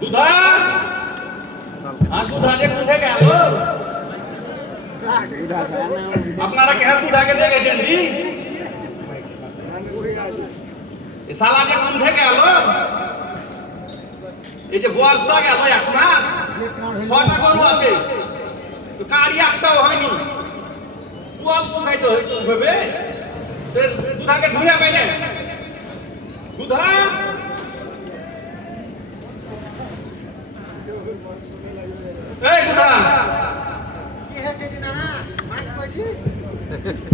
দুধা আর দুধা যে কোথায় গেল? আপনারা কেন দুধাকে দেখেছেন জি শালা যে কোন থেকে গেল? এই যে বর্ষা গেল এক মাস। ছটা গরু আছে? তো কারি একটাও হয়নি। সব শুকাইতে হবে। সে দুধাকে ধুয়ে পেলে দুধা এই দুধা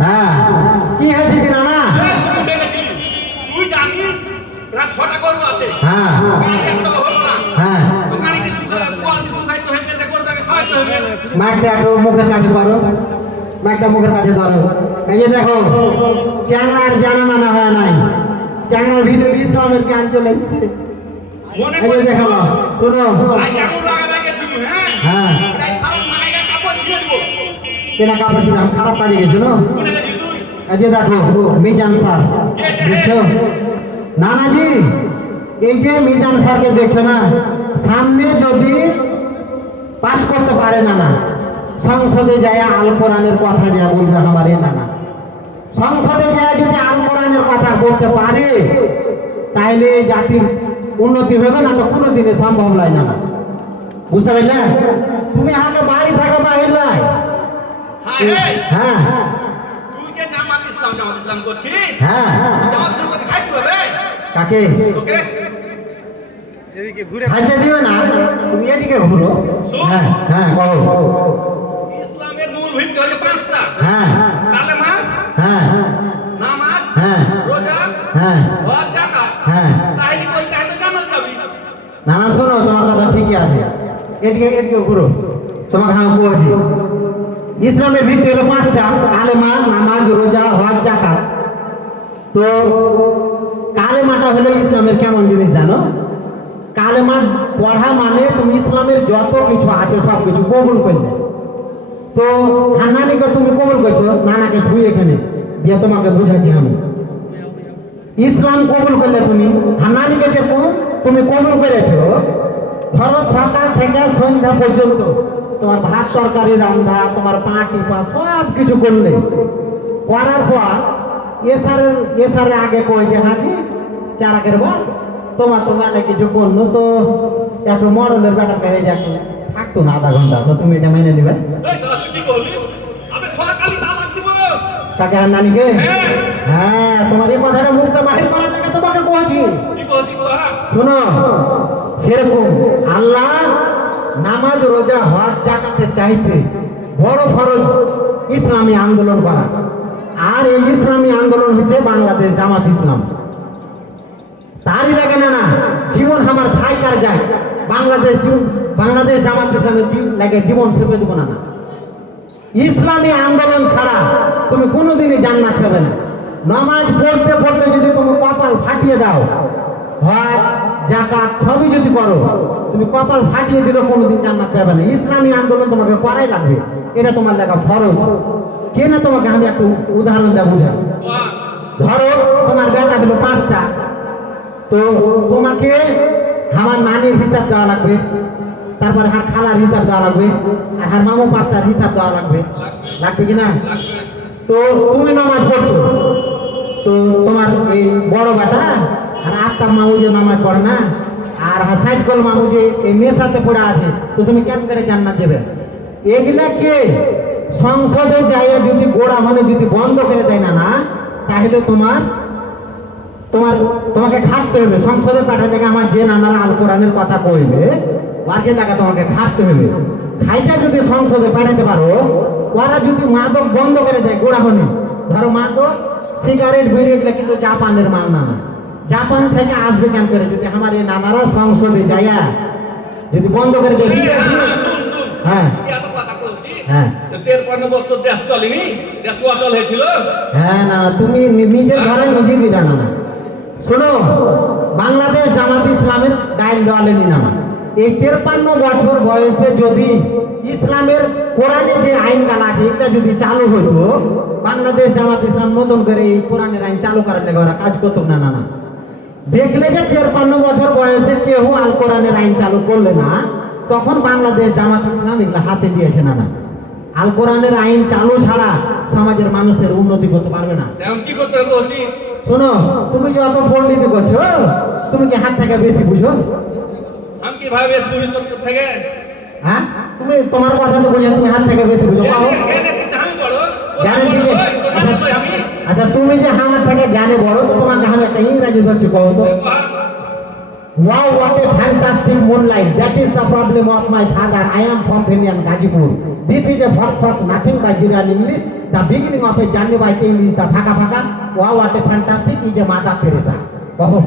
হ্যাঁ। কি হয়েছে কি নানা? তুই জানিস রাত ছটা গরু আছে। হ্যাঁ। হ্যাঁ। মাইকটা একটু মুখের কাছে করো। মাইকটা মুখের কাছে ধরো। এই যে দেখো চ্যাংড়ার জানা মানা হয় নাই। চ্যাংড়ার ভিতরে ইসলামের জ্ঞান চলে এসছে। এই যে দেখো শোনো। হ্যাঁ। কেনা কাপড় আমি খারাপ কাজে গেছো, না? কোনে গেছিস তুই এই দেখো, মিজান স্যার, দেখছ? নানাজি, এই যে মিজান স্যারকে দেখছ না? সামনে যদি পাস করতে পারে না না সংসদে যায় আল কোরআনের কথা যা বলবে আমার এই নানা। সংসদে যায় যদি আল কোরআনের কথা বলতে পারে তাহলে জাতির উন্নতি হবে না তো কোনো দিনে সম্ভব নয় না বুঝতে পারলে? তুমি আগে বাড়ি থাকো বাহির নয় হ্যাঁ এই, হ্যাঁ। তুই যে জামাত ইসলাম জামাত ইসলাম করছিস? হ্যাঁ। জামাত ইসলাম তোকে খাইতে হবে? কাকে? তোকে। খাইতে দিবে না? তুমি এদিকে ঘুরো। হ্যাঁ হ্যাঁ ইসলামের মূল ভিত্তি হচ্ছে পাঁচটা। হ্যাঁ কালেমা হ্যাঁ নামাজ হ্যাঁ রোজা হ্যাঁ হজ জাকাত হ্যাঁ তাহলে কই তাহলে জান্নাত যাবি না না শোনো তোমার কথা ঠিকই আছে এদিকে এদিকে ঘুরো। তোমাকে আমি বলছি ইসলামের ভিত্তি হলো পাঁচটা। কালেমা নামাজ, রোজা, হজ জাকাত তো কালেমাটা হলো ইসলামের কেমন জিনিস জানো? কালেমা পড়া মানে তুমি ইসলামের যত কিছু আছে, সব কিছু কবুল করলে। তো হান্নানিকে তুমি কবুল করছ? নানাকে ধুই এখানে দিয়ে তোমাকে বুঝাচ্ছি আমি। ইসলাম কবুল করলে তুমি হান্নানিকে যে তুমি কবুল করেছ। ধরো সকাল থেকে সন্ধ্যা পর্যন্ত তোমার ভাত তরকারি রান্ধা তোমার পা টিপা সব কিছু করলে। করার পর এসারের এসারের আগে যে হাজি চারা করব? তোমার তো মানে কিছু করল তো একটু মরলের বেটার কাছে যাক। থাকতো না আধা ঘণ্টা। তো তুমি এটা মেনে নিবে। এই শালা তুই কি করলি? আমি সকালে দাওয়াত দিব কাকে হান্নানিকে হ্যাঁ। হ্যাঁ তোমার এই কথাটা মুখটা বাহির করার টাকা তোমাকে বলছি কি করছিস তো হ্যাঁ? শোনো সেরকম আল্লাহ নামাজ, রোজা, হজ জাকাতে চাইতে বড় ফরজ ইসলামী আন্দোলন করা। আর এই ইসলামী আন্দোলন হচ্ছে বাংলাদেশ জামাত ইসলাম। তারই লাগে না না জীবন আমার থাইকার যায়? বাংলাদেশ বাংলাদেশ জামাত ইসলামের লাগে জীবন সেপে দেবো না না। ইসলামী আন্দোলন ছাড়া তুমি কোনোদিনই জান্নাত পাবে না। নামাজ পড়তে পড়তে যদি তুমি কপাল ফাটিয়ে দাও, হয় জাকাত সবই যদি করো, তুমি কপাল ফাটিয়ে দিলেও কোনোদিন জান্নাত পাবে না। ইসলামী আন্দোলন তোমাকে করাই লাগবে। এটা তোমার লেখা ফরজ। কে না তোমাকে আমি একটু উদাহরণ দেওয়া বুঝা? ধরো, তোমার বেটা দিল পাঁচটা। তো তোমাকে আমার নানির হিসাব দেওয়া লাগবে, তারপরে হার খালার হিসাব দেওয়া লাগবে, আর হার মামু পাঁচটার হিসাব দেওয়া লাগবে। লাগবে কি না? তো তুমি নামাজ পড়ছো। তো তোমার এই বড় বেটা আটটার মামু যে নামাজ পড়ে না? আর হাসাইড কল যে এই নেশাতে পড়ে আছে। তো তুমি কেন করে জান্নাত যাবে? এগুলা কে? সংসদে যাইয়া যদি গোড়া মানে যদি বন্ধ করে দেয় না না, তাহলে তোমার তোমার, তোমাকে খাটতে হবে। সংসদে পাঠাতে থেকে আমার যে নানারা আল কোরআনের কথা কইবে ওয়ার্কে লাগা তোমাকে খাটতে হবে। খাইটা যদি সংসদে পাঠাতে পারো, ওরা যদি মাদক বন্ধ করে দেয় গোড়াহনি ধরো মাদক, সিগারেট, বিড়ি, এগুলো কিন্তু জাপানের মাল না। জাপান থেকে আসবে কেন করে যদি আমার এই নানারা সংসদে যাইয়া যদি বন্ধ করে বিদেশি- হ্যাঁ। হ্যাঁ? হ্যাঁ তো তেরপান্ন বছর দেশ চলেনি দেশ অচল হয়েছিল হ্যাঁ না তুমি নিজের ঘরে নিজে দিলা না না। শোনো বাংলাদেশ জামাত ইসলামের ডাইল ডলেনি না এই তেরপান্ন বছর বয়সে যদি ইসলামের কোরআনে যে আইন গান আছে এটা যদি চালু হতো বাংলাদেশ জামাত ইসলাম নতুন করে এই কোরআনের আইন চালু করার লেগে ওরা কাজ করতো না না না দেখলে যে তেরপান্ন বছর বয়সে কেউ আল কোরআনের আইন চালু করলে না তখন বাংলাদেশ জামাত ইসলাম এগুলো হাতে দিয়েছে না না। আল কোরআনের আইন চালু ছাড়া সমাজের মানুষের উন্নতি করতে পারবে না। কি করতে হবে শোনো তুমি যে অত পণ্ডিত করছ তুমি কি হাত থেকে বেশি বুঝো? আমি কি ভাবে বেশ বুঝি থেকে? হ্যাঁ? তুমি তোমার কথা তো বোঝা তুমি হাত থেকে বেশি বুঝো তা তুমি যে আমার থেকে জ্ঞানে বড় তো তোমাকে আমি একটা ইংরাজি ধরছি কহো তো Wow, what a fantastic moonlight. That is the problem of my father. I am from Indian Gajipur. This is a first first nothing by Jiran English. The beginning of a journey by team is the Phaka Phaka. Wow, what a fantastic is a Mata Teresa. कहो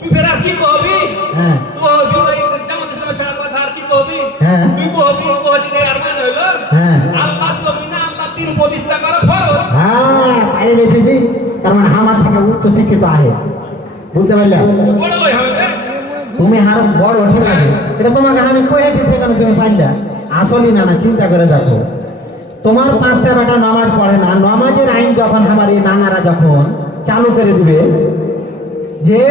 तू फिर आपकी को भी हाँ तू जो एक जमा दिस में चढ़ा को धार की को भी हाँ तू को भी को जी के अरमान होलो हाँ তিন প্রতিষ্ঠা করে ফরজ হ্যাঁ মানে আমার থেকে উচ্চ শিক্ষিত আছে বুঝতে পারলে? বড় লই হবে। তুমি হার বড় ঠিক আছে এটা তোমাকে আমি কয়ে দিছি কেন তুমি পারলে আসলি না না চিন্তা করে দেখো। তোমার পাঁচটা বেটা নামাজ পড়ে না। নামাজের আইন যখন আমার এই নানারা যখন চালু করে দিবে যে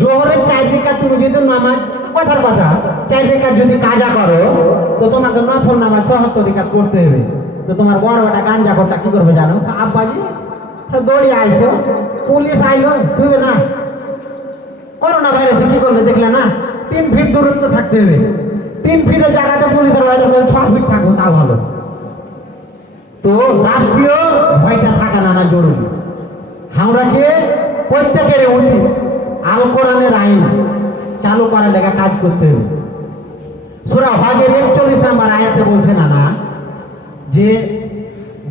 জোহরের চার রেখা তুমি যদি নামাজ কথার কথা চার রেখা যদি কাজা করো তো তোমাকে নফল নামাজ সহত্তর রেখা করতে হবে। তো তোমার বড় বেটা গাঞ্জা করটা কি করবে জানো? আব্বাজি দৌড়ি আইসো, পুলিশ আইলো তুইবে না? করোনা ভাইরাসে কি করলে দেখলে না? তিন ফিট দূরত্ব থাকতে হবে। তিন ফিটের জায়গাতে পুলিশের বাইরে ছ ফিট থাকব তা ভালো। তো রাষ্ট্রীয় ভয়টা থাকা না না জরুরি। আমরাকে প্রত্যেকের উচিত আল কোরআনের আইন চালু করার লেখা কাজ করতে হবে। সুরা হজের একচল্লিশ নাম্বার আয়াতে বলছে, না না যে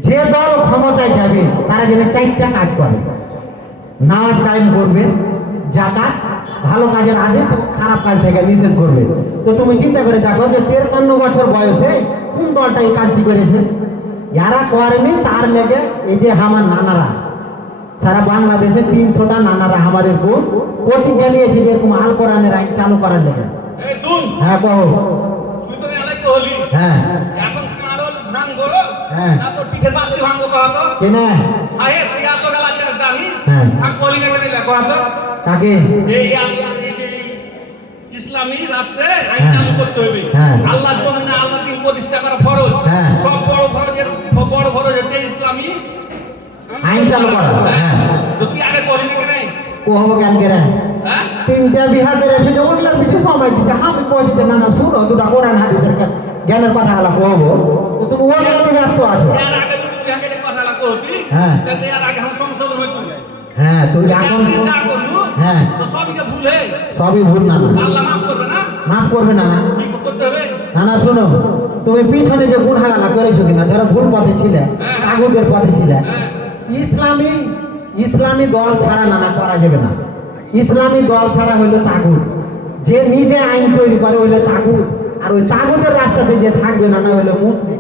যে দল ক্ষমতায় যাবে তারা যেন চারটা কাজ করে। নামাজ কায়েম করবে জাকাত ভালো কাজের আদেশ খারাপ কাজ থেকে নিষেধ করবে। তো তুমি চিন্তা করে দেখো যে তেরপান্ন বছর বয়সে কোন দলটা এই কাজটি করেছে? যারা করেনি তার লেগে এই যে আমার নানারা সারা বাংলাদেশে তিনশোটা নানারা আমার এরকম প্রতিজ্ঞা নিয়েছে যে এরকম আল কোরআনের আইন চালু করার লেগে। শুন। হ্যাঁ কহো হ্যাঁ এখন কারল ভাঙবো হ্যাঁ। না তোর পিঠের বাস্তি ভাঙবো কহতো কেনা? আহে তুই এত গেলা জানিস হ্যাঁ। আর কলি না কেন কহতো কাকে? এই আল্লাহ এই যে ইসলামী রাষ্ট্রে আইন হ্যাঁ। চালু করতে হবে। হ্যাঁ। আল্লাহ জমিনে আল্লাহ তিন প্রতিষ্ঠা করা ফরজ। হ্যাঁ। সব বড় ফরজের বড় ফরজ হচ্ছে ইসলামী। আইন চালু করা, হ্যাঁ। তো তুই আগে করি না কেন ও হব কেন কেনা হ্যাঁ? তিনটা বিহা করেছে যে ওগুলোর সময় দিতে আমি কইছি যে না না শুনো দুটা কোরআন হাদিসের কা- জ্ঞানের কথা হলা কহবো তো তুমি এর আগে কথা লাগা করবি হ্যাঁ। তাহলে এর আগে আমার সংশোধন হইতো হ্যাঁ তুই এখন হ্যাঁ। তো সবই ভুল হে সবই ভুল না আল্লাহ মাফ করবে না? মাফ করবে না না। কি করতে হবে? না না শোনো। তুমি পিছনে যে গুণাগালা করেছ কিনা ভুল পথে ছিলে হ্যাঁ। আগুদের পথে ছিলে। হ্যাঁ। ইসলামী ইসলামী দল ছাড়া নানা করা যাবে না। ইসলামী দল ছাড়া হইল তাগুদ যে নিজে আইন তৈরি করে হইল তাগুদ আর ওই তাগুদের রাস্তাতে যে থাকবে না না হইল মুসলিম।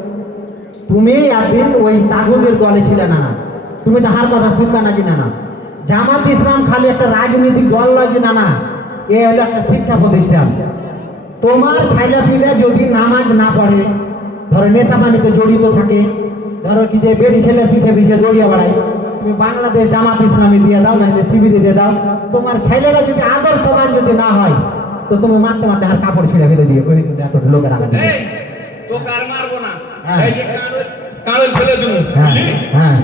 তুমি একদিন ওই তাগুদের দলে ছিলে না না। তুমি তাহার কথা শুনবে না কি না। না জামাত ইসলাম খালি একটা রাজনৈতিক দল নয় কি না। না এ হলো একটা শিক্ষা প্রতিষ্ঠান। তোমার ছাইলা পিলা যদি নামাজ না পড়ে ধরো নেশা পানিতে জড়িত থাকে ধরো কি যে বেড়ি ছেলের পিছে পিছে জড়িয়ে বেড়ায় তুমি বাংলাদেশ জামাত ইসলামী দিয়ে দাও না শিবিরে দিয়ে দাও। তোমার ছেলেরা যদি আদর আদর্শবান যদি না হয় তো তুমি মারতে মারতে আর কাপড় ছিঁড়ে ফেলে দিয়ে কই কিন্তু এত লোকের আগে এই তো কার মারবো। এই যে কারল কারল ফেলে দিন হ্যাঁ বুঝলি হ্যাঁ।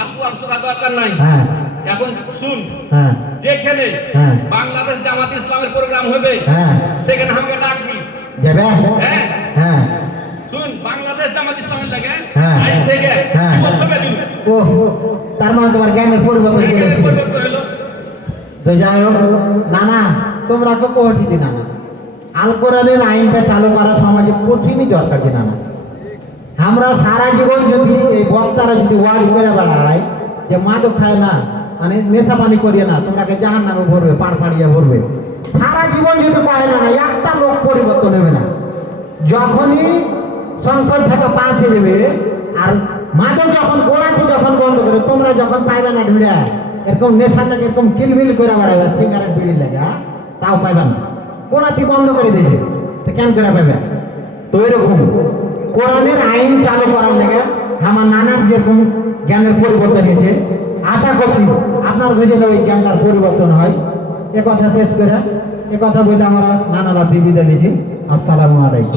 আপু আর শোনা দরকার নাই। হ্যাঁ। এখন শুন। হ্যাঁ। যেখানে হ্যাঁ। বাংলাদেশ জামাত ইসলামের প্রোগ্রাম হবে হ্যাঁ। সেখানে আমাকে ডাকবি। যাবে? হ্যাঁ। হ্যাঁ। শুন বাংলাদেশ জামাত ইসলামের লাগে হ্যাঁ। আইন থেকে হ্যাঁ। জীবন সঙ্গে দিন ও তার মানে তোমার জ্ঞানের পরিবর্তন হলো। তো যাই হোক না না তোমরা কেউ কহছি না আল কোরআনের আইনটা চালু করা সমাজে কঠিনই দরকার যে না আমরা সারা জীবন যদি এই বক্তারা যদি ওয়াজ করে বেড়ায় যে মাদক খায় না মানে নেশা পানি করিয়ে না তোমরাকে জাহান নামে ভরবে, পাড় পাড়িয়ে ভরবে? সারা জীবন যদি কয় না একটা লোক পরিবর্তন হবে না। যখনই সংসদ থেকে পাস হয়ে যাবে, আর মাদক যখন গোড়াতে যখন বন্ধ করে, তোমরা যখন পাইবে না ঢুড়া, এরকম নেশার লাগে এরকম কিলবিল করে বেড়াবে সিগারেট, বিড়ির লাগে? তাও পাইবে না। গোড়াতি বন্ধ করে দিয়েছে, তো কেন করে পাইবে? তো এরকম। কোরআনের আইন চালু করার লেগে আমার নানার যেরকম জ্ঞানের পরিবর্তন হয়েছে, আশা করছি আপনার যেন ওই জ্ঞানটার পরিবর্তন হয়। একথা কথা শেষ করে, এ কথা বলে আমরা নানারা দিবি দিয়েছি আসসালামু আলাইকুম।